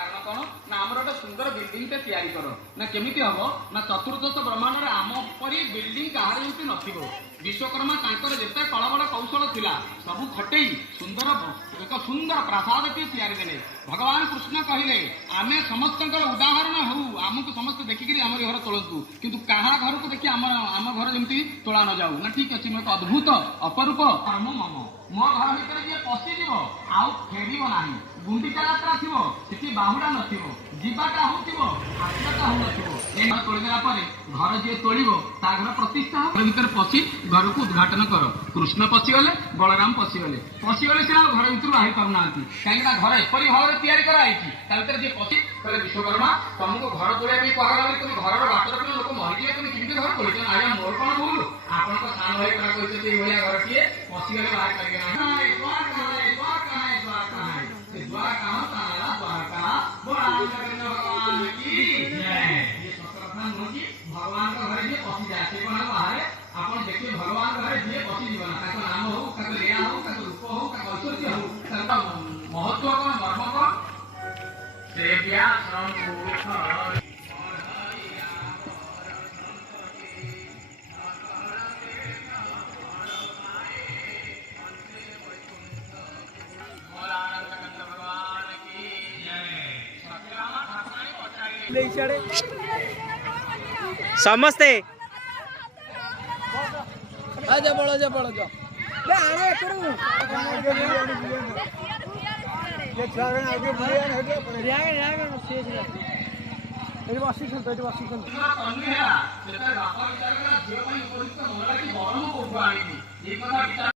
कारण कौन ना आम गोटे सुंदर बिल्डिंग टे तैयारी कर ना केमिति हम ना चतुर्दश ब्रह्मांड आम परी बिल्डिंग कहार जमी नथिबो। विश्वकर्मा तांकर जेते बड़ बड़ कौशल थिला सबु खटेई सुंदर एक सुंदर प्रासाद टी तैयारी देले। भगवान कृष्ण कहले आमे समस्त उदाहरण हूँ आमको समस्त देखिक आम घर तोलतु किंतु कहा घर को देखिए आम घर जमी तोला न जाऊ ना ठीक अच्छे मैं अद्भुत अपरूप कर्म मम मो घर भर जी पशिज आउ फेर ना गुंडीचा यात्रा थी से बाहुड़ा नवाटा होसवाटा हो तोड़देला घर जी तोड़ घर प्रतिष्ठा घर भर पशि घर को उद्घाटन कर। कृष्ण पशिगले बलराम पशिगले सीना घर भर बाहर पाऊना कहीं घर एपरी भाव में तैयारी कराई जी पशि कहे विश्वकर्मा तुमको घर तोड़ा कहला तुम घर बाट रख लोक मरीजे तुम किसी घर तोड़ आज्ञा मोर कौन भूल आपण सान भाई कड़ा कहते घर टे पशिगले बाहर कर भगवान का घर जी पशि जाए से कौन बाहर आप देखिए भगवान घर जी पशि जीवन नाम हो लीला हो रूप हो ऐश्वर्य हो महत्व कौन मर्म कौन से समस्ते आजा बड़ा जा बड़ा जा ले आने करू ये छागन आगे बुलिया हटे पड़े रियागे शेष रे एरी वासी सन तो वासी सन अन्य है जेता बापा विचार करा जे पई उपयुक्त होला कि बरम को आनी ये कथा विचार